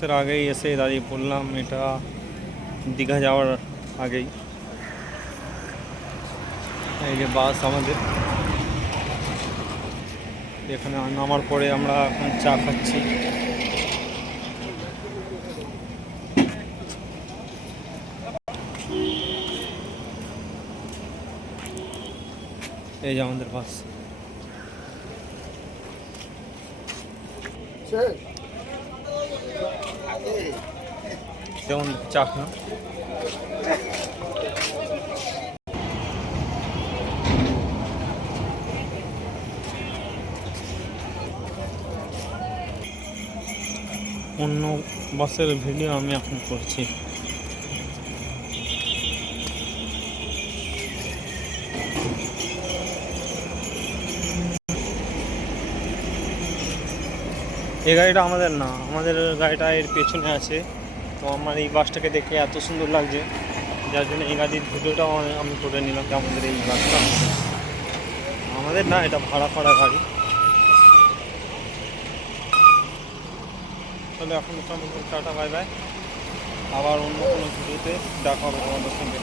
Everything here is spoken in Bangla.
বাসের আগেই এসে দাঁড়িয়ে পড়লাম। এটা দীঘা যাওয়ার আগেই। এই যে বাস আমাদের, এখানে নামার পরে আমরা এখন চা খাচ্ছি। এই যে আমাদের বাস। যেমন চা খা। অন্য বাসের ভিডিও আমি এখন করছি। এই গাড়িটা আমাদের না, আমাদের গাড়িটা এর পেছনে আছে। তো আমার এই বাসটাকে দেখে এত সুন্দর লাগছে, যার জন্য এই গাড়ির ভিডিওটাও আমি করে নিলাম যে আমাদের এই বাসটা আমাদের না, এটা ভাড়া করা গাড়ি। তাহলে এখন টাটা, বাই বাই। আবার অন্য কোনো ভিডিওতে দেখা হবে তোমাদের সঙ্গে।